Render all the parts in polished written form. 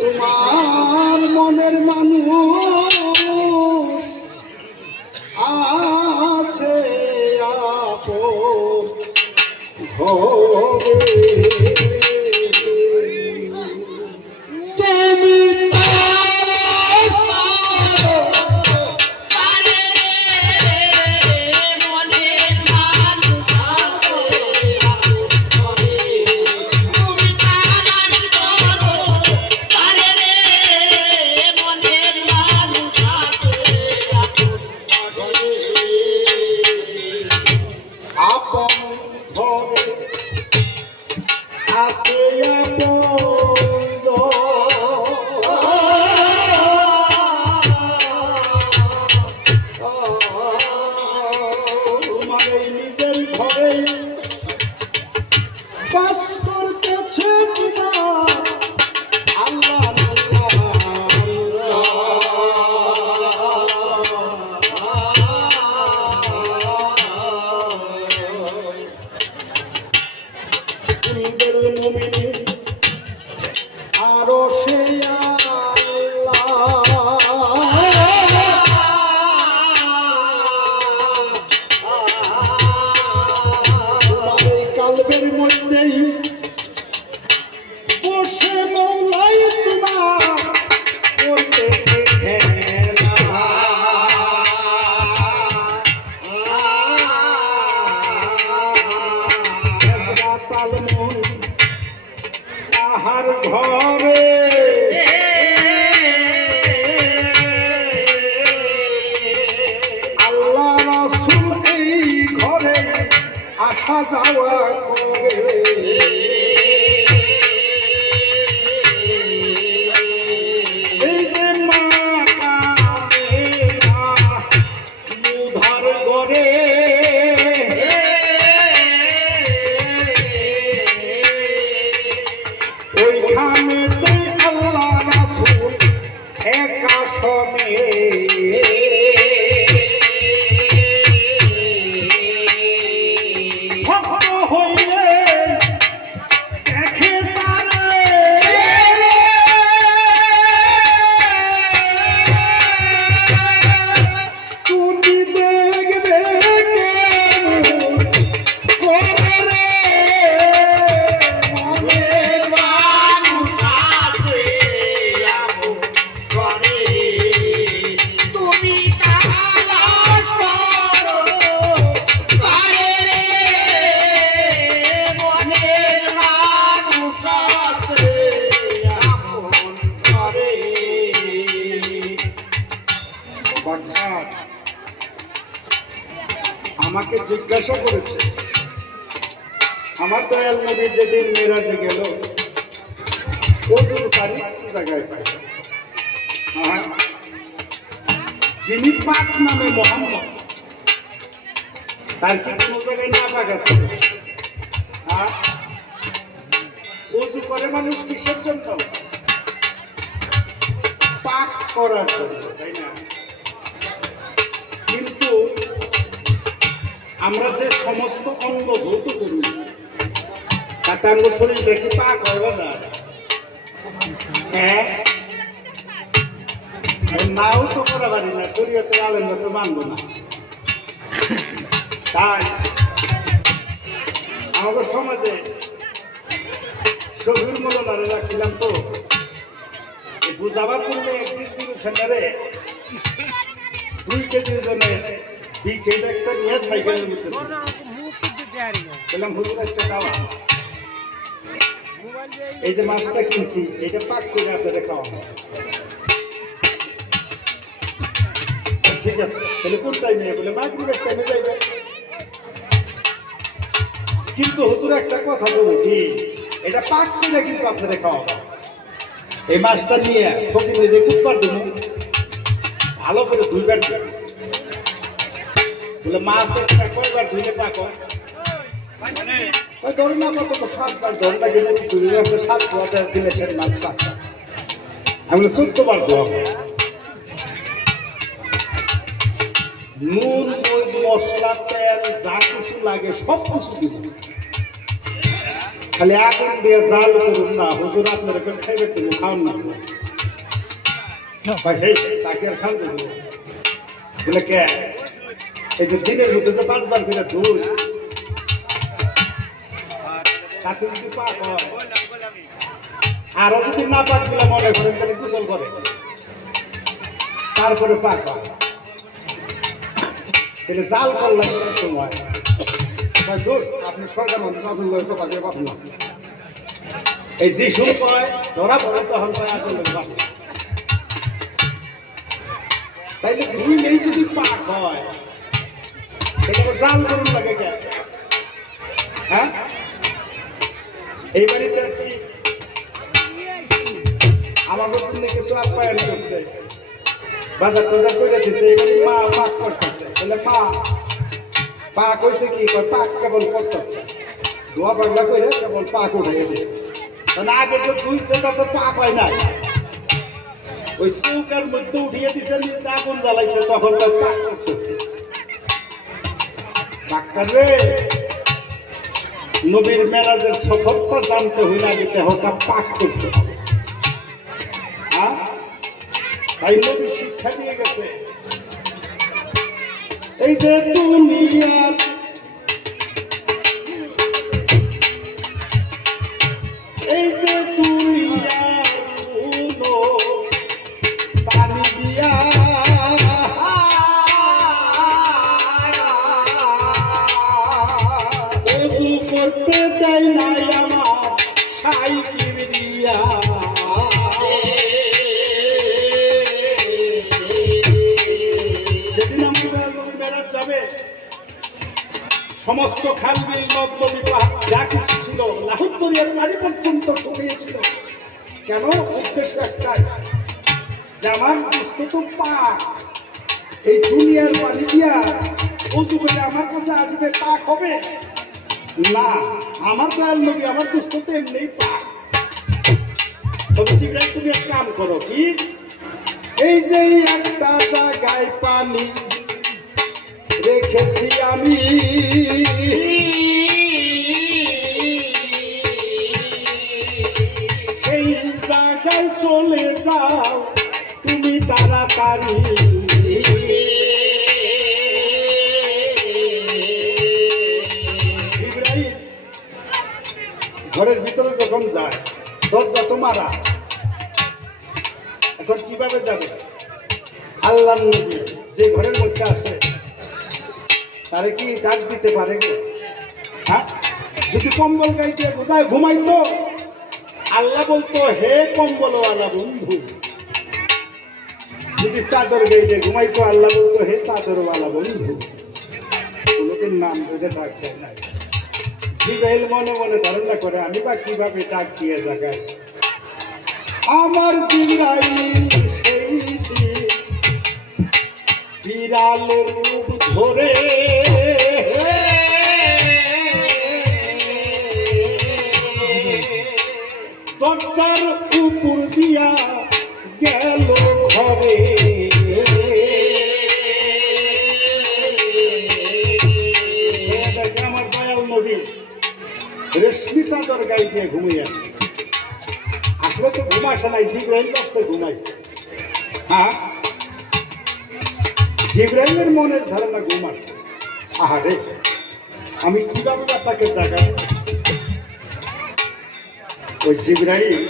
তোমার মনের মানুষ আছে আপন ঘরে ঘরে আল্লাহ রাসূল এই ঘরে আসা যাওয়া করে এই যে মা কামেনা মুধার ঘরে ওইখানে আল্লাহ রাসূল একা শোনে আমাকে জিজ্ঞাসা করেছে আমার দয়াল নবী যেদিন মেরাজে গেল ওজুর পানি জায়গায় পাই যিনি পাক নামে মোহাম্মদ তার কি কোনো জায়গায় না লাগাচ্ছে ওজু করে মানুষ কিসের জন্য পাক করার জন্য তাই না কিন্তু আমরা যে সমস্ত অঙ্গ ভৌত করি তাতে অঙ্গ শরীর দেখি পাক হয় না হ্যাঁ নাও তো করা পারি না শরীয়তে আলেন তো মানবো না তাই আমাদের সমাজে শহীদ মূল্যমানে রাখছিলাম তো বুঝাবার করলে একদিন সেন্টারে 2 কেজির জন্য একটা নিয়ে সাইকেলের মধ্যে বললাম হুজুর একটা খাওয়া এই যে মাছটা কিনছি এটা পাক করে আপনাদের খাওয়া ঠিক আছে তাহলে কোন টাইমে বলে মাগরিবের টাইমে যাইবে কিন্তু হুজুর একটা কথা বলি কি এটা পাক করে কিন্তু আপনাদের খাওয়া এই মাছটা নিয়ে ফকিরে যে কুটবার দেব ভালো করে ধুইবার দেব বলে মাছ একটা কয়বার ধুইলে পাক হয় ধরুন আমরা তো 5বার ধরনা গেলে 7 দিলে সে মাছ পাক আমি 14 বার ধোয়া নুন মশলা তেল যা কিছু লাগে সব কিছু দিব খালি আগুন দিয়ে জাল করুন না হুজুর আপনার খাইবে তুমি খাওয়ান না ভাই হে তাকে আর খান দেবো বলে কে এই যে দিনের মধ্যে তো 5 বার করে দুধ তাতে যদি পাক হয় আরো যদি না পাক দিলে মনে করেন তাহলে কুশল করে তারপরে পাক হয় তাহলে জাল করলাম সময় দূর আপনি সরকার মন্ত্রী আপনি কথা দিয়ে পাবেন না এই যে শুরু কয় ধরা পড়ে তখন কয় আসলে পাবেন তাইলে দুই নেই যদি পাক হয় তাহলে জাল করুন লাগে কে হ্যাঁ এই বাড়িতে আমাদের জন্য কিছু আপ্যায়ন করছে বাজার টাজার করে দিচ্ছে এবারে মা পাক করতেছে তাহলে মা পাক হয়েছে কি পাক কেবল করতেছে দোয়া পাগলা করে কেবল পাক উঠে দিচ্ছে মানে আগে যে দুই সেটা তো পাক হয় না ওই চৌকার মধ্যে উঠিয়ে দিচ্ছে নিজে আগুন জ্বালাইছে তখন তো পাক করতেছে ডাক্তার রে নবীর মেরাজের সফরটা জানতে হইলে আগে দেহটা পাক করতে হবে হ্যাঁ তাই নবী শিক্ষা দিয়ে গেছে এই যে দুনিয়ার এই যে দুনিয়ার পানি দিয়া করতে দেয় নাই আমার সাইকেল দিয়া যেদিন আমাদের মেরাজ যাবে সমস্ত খালবিল নদ নদী যা কিছু ছিল লাহুত্তরিয়ার পানি পর্যন্ত শুকিয়েছিল কেন উদ্দেশ্য একটাই যে আমার পুস্তক পাক এই দুনিয়ার পানি দিয়া উঁচু করে আমার কাছে আসবে পাক হবে না আমার দয়াল নবী আমার দুস্থ তো এমনি পাক তবে জিবরাইল তুমি এক কাম করো কি এই যে একটা জায়গায় পানি রেখেছি আমি সেই জায়গায় চলে যাও তুমি তাড়াতাড়ি ঘরের ভিতরে যখন যায় দরজা তো মারা এখন কিভাবে যাবে আল্লাহ নবী যে ঘরের মধ্যে আছে তারে কি ডাক দিতে পারে হ্যাঁ যদি কম্বল গাইতে কোথায় ঘুমাইতো আল্লাহ বলতো হে কম্বলওয়ালা বন্ধু যদি চাদর গাইতে ঘুমাইতো আল্লাহ বলতো হে চাদরওয়ালা বন্ধু কোনোদিন নাম ধরে ডাকছে না জিবরাইল মনে মনে ধারণা করে আমি বা কিভাবে ডাক দিয়ে জাগাই আমার জিবরাইল সেই বিড়ালের রূপ ধরে দরজার উপর দিয়া গেল ঘরে আমার দয়াল নবী রেশমি চাদর গায়ে দিয়ে ঘুমিয়ে আছে আসলে তো ঘুমাসে নাই জিবরাইল করতে ঘুমাইছে হ্যাঁ জিবরাইলের মনের ধারণা ঘুমাচ্ছে আহারে আমি কিভাবে তাকে জাগাই ওই জিবরাইল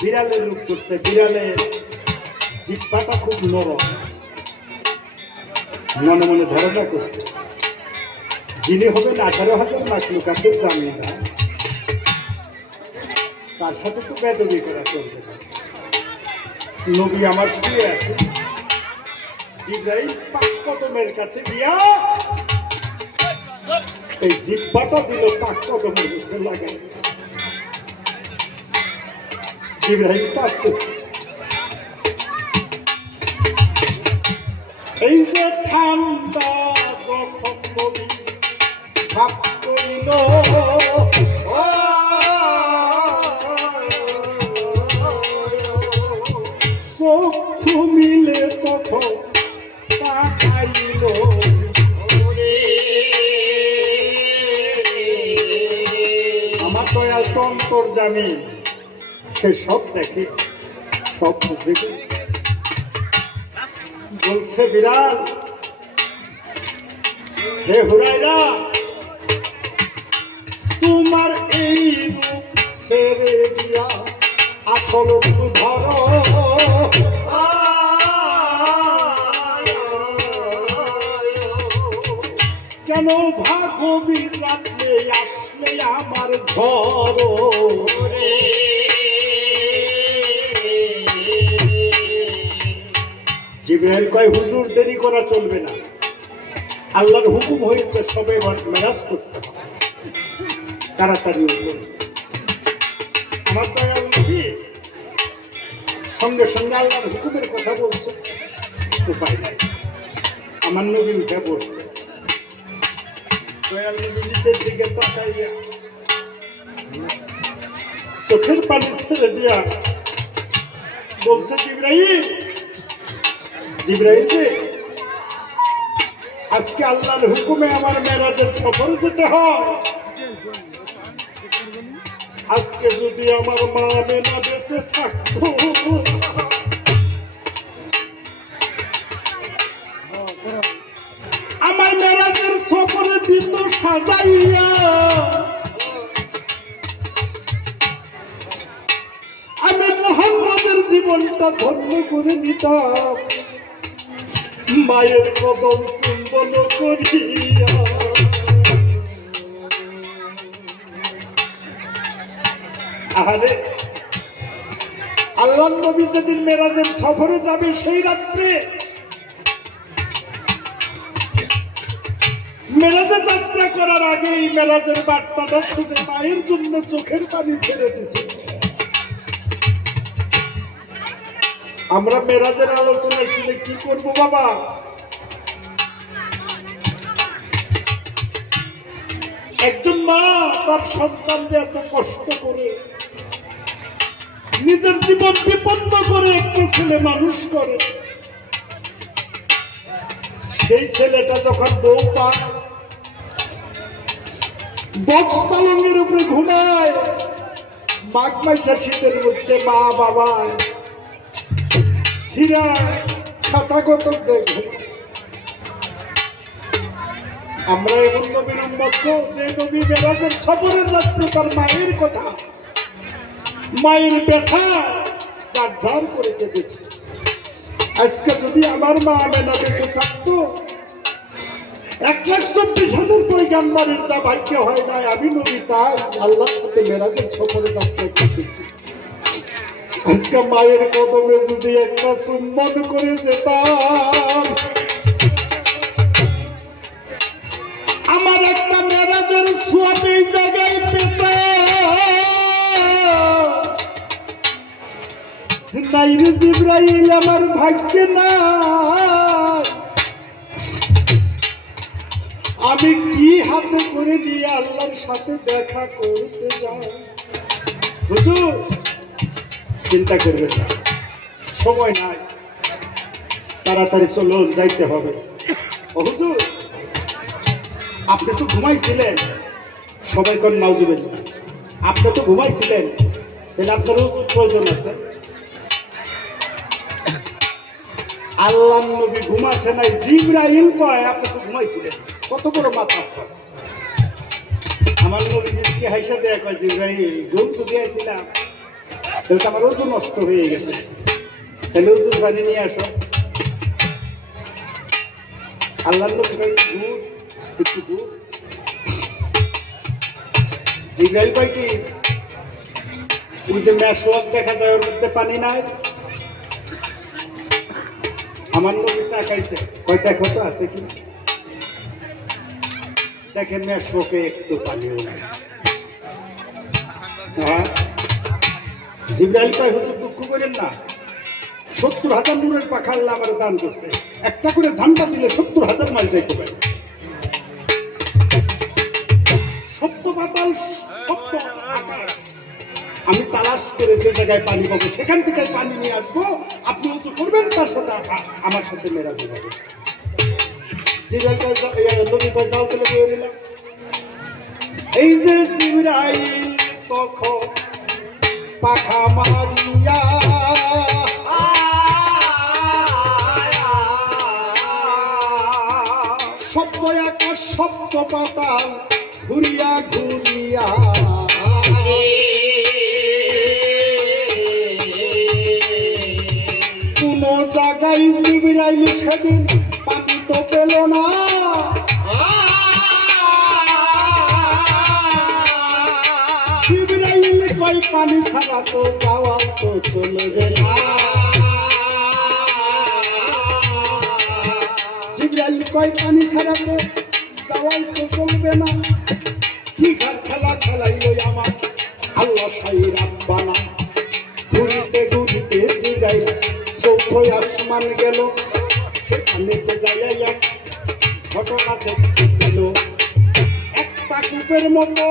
বিড়ালের রূপ করছে বিড়ালের জিহ্বাটা খুব নরম মনে মনে ধারণা করছে যিনি হবেন 18,000 মাখলুকাতের জামিনা তার সাথে তো বেদবি করা চলবে না নবী আমার শুয়ে আছে জিবরাইল পাক কদমের কাছে গিয়া এই জিহ্বাটা দিল পাক কদমের মধ্যে লাগাই জিবরাইল চাচ্ছে এই যে ঠান্ডা যখন নবী ভাব করিল চক্ষু মিলে তখন তাকাইল অন্তর্যামী, সে সব দেখে, সব বুঝে। বলছে বিড়াল, হে হুরায়রা, তোমার এই রূপ ছেড়ে দিয়া আসল রূপ ধরো। কেন ভাগবীর রাত্রে আসলে আমার ঘর রে। জিবরাইল কয়, হুজুর দেরি করা চলবে না, আল্লাহর হুকুম হয়েছে সবে মেরাজ করতে হবে, তাড়াতাড়ি উঠুন। আমার দয়াল নবী সঙ্গে সঙ্গে আল্লাহর হুকুমের কথা বলছে, উপায় নাই। আমার নবী উঠে পড়ছে, দয়াল নবী নিচের দিকে তাকাইয়া চোখের পানি ছেড়ে দিয়া বলছে, জিবরাইল, জিবরাইল রে, আজকে আল্লাহর হুকুমে আমার মেরাজের সফরে যেতে হয়। আজকে যদি আমার মা মেনা বেঁচে থাকতো, আমার মেরাজের সফরে দিত সাজাইয়া, আমি মুহাম্মদের জীবনটা ধন্য করে দিতাম মায়ের কদম চুম্বন করিয়া। আহারে, আল্লাহর নবী যেদিন মেরাজের সফরে যাবে সেই রাত্রে মেরাজে যাত্রা করার আগেই মেরাজের বার্তাটা শুনে মায়ের জন্য চোখের পানি ছেড়ে দিছে। আমরা মেরাজের আলোচনা শুনে কি করব বাবা? একজন মা তার সন্তানকে এত কষ্ট করে নিজের জীবন বিপন্ন করে একটা ছেলে মানুষ করে, সেই ছেলেটা যখন বউ পায়, বক্স পালঙ্গের উপরে ঘুমায়, মাঘ মাসের শীতের মধ্যে মা বাবা সিরা খাতাগত দেখে। আমরা এমন নবীর উম্মত যে নবী মেরাজের সফরের রাত্রে তার মায়ের কথা, মায়ের ব্যথা ঝাড় করে কেঁদেছে। আজকে যদি আমার মা আমেনা বেঁচে থাকতো, 1,24,000 পয়গাম্বরের যা ভাগ্য হয় নাই, আমি নবী তাই আল্লাহর সাথে মেরাজের সফরে যাত্রা করতেছি। আজকে মায়ের কদমে যদি একটা চুম্বন করে যেতাম, আমার একটা মেরাজের সোয়াব এই জায়গায় পেতাম। নাই রে জিবরাইল, আমার ভাগ্যে নাই। আমি কি হাতে করে দিয়ে আল্লাহর সাথে দেখা করতে যাই? হুজুর চিন্তা করবেন না, সময় নাই, তাড়াতাড়ি চলুন, যাইতে হবে। ও হুজুর, আপনি তো ঘুমাইছিলেন। সবাই কোন নাউজুবেন, আপনি তো ঘুমাইছিলেন, তাহলে আপনার হুজুর প্রয়োজন আছে? আল্লাহ নবী ঘুমাসে নাই, জিবরাইল কয় আপনি তো ঘুমাইছিলেন। কত বড় মাথা! আমার নবী মিসকে হাইসা দেয়া কয়, জিবরাইল ঘুম তো দিয়েছিলাম, তাহলে তো আমার ওজন নষ্ট হয়ে গেছে, তাহলে ওজন পানি নিয়ে আসো। আল্লাহ নবী কয়, দুধ একটু দুধ। জিবরাইল কয় কি, ওই যে মেশওয়াক দেখা যায় ওর মধ্যে পানি নাই? আমার নবী তাকাইছে, কয় দেখো তো আছে কি। দেখেন মেশওয়াকে একটু পানিও নাই। হ্যাঁ, জিবরাইল কয়, হুজুর দুঃখ করেন না, 70,000 নূরের পাখা আল্লাহ আমার দান করছে, একটা করে ঝান্ডা দিলে 70,000 মাইল যাইতে পারে। সপ্ত পাতাল, সপ্ত আকাশ, আমি তালাশ করে যে জায়গায় পানি পাবো সেখান থেকে পানি নিয়ে আসবো, আপনি উঁচু করবেন, তার সাথে আমার সাথে মেরাজ হবে। এই যে জিবরাইল তখন পাখা মারিয়া শব্দ আকাশ শব্দ পাতাল ঘুরিয়া ঘুরিয়া কোন জায়গায় জিবরাইল সেদিন পানি তো পেল না জিবরাইল কই পানি ছাড়া তো যাওয়া তো চলবে না জিবরাইল কই পানি ছাড়া তো যাওয়াই তো চলবে না কি খেলা খেলাইল আমার আল্লাহ সাই রাব্বানা ঘুরিতে ঘুরিতে জিবরাইল চৌথ আসমান গেল সেখানে যাইয়া ঘটনা দেখতে পেল একটা কূপের মতো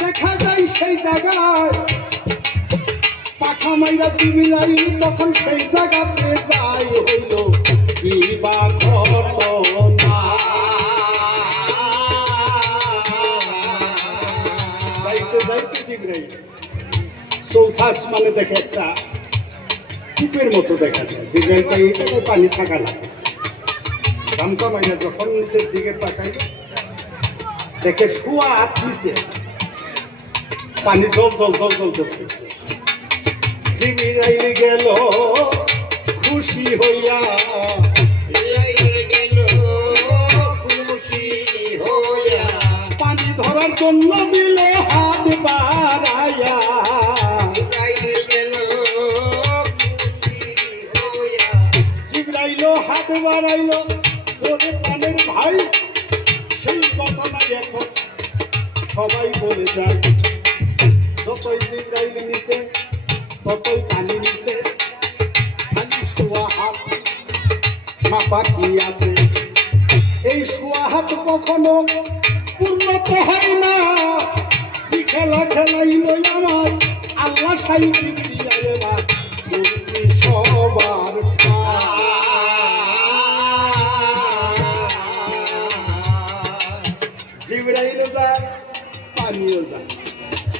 দেখা যায় সেই জায়গায় পাখা মাইরা জিবরাইল তখন সেই জায়গাতে যাই হইল কি বা ঘটনা যাইতে যাইতে জিবরাইল চৌথা আসমানে দেখে একটা কূপের মতো দেখা যায় জিবরাইলটা এইখানে পানি থাকা লাগে জামতা মাইয়া যখন নিচের দিকে তাকাই দেখে শোয়া হাত নিচে পানি জল জল জল জল করতেছে জিবরাইল গেল খুশি হইয়া পানি ধরার জন্য দিল হাত বাড়াইয়া জিবরাইল হাত বাড়াইল ওরে প্রাণের ভাই সেই ঘটনা এখন সবাই বলে যায় যতই জিবরাইল নিচে ততই পানি নিচে খালি শোয়া হাত মাপা কি আছে এই শোয়া হাত কখনো পূর্ণত হয় না কি খেলা খেলাইল আমার আল্লাহ সাই জিবরাইল করছি সবার জিবরাইল যায় পানিও যায়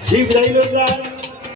জিবরাইল যায়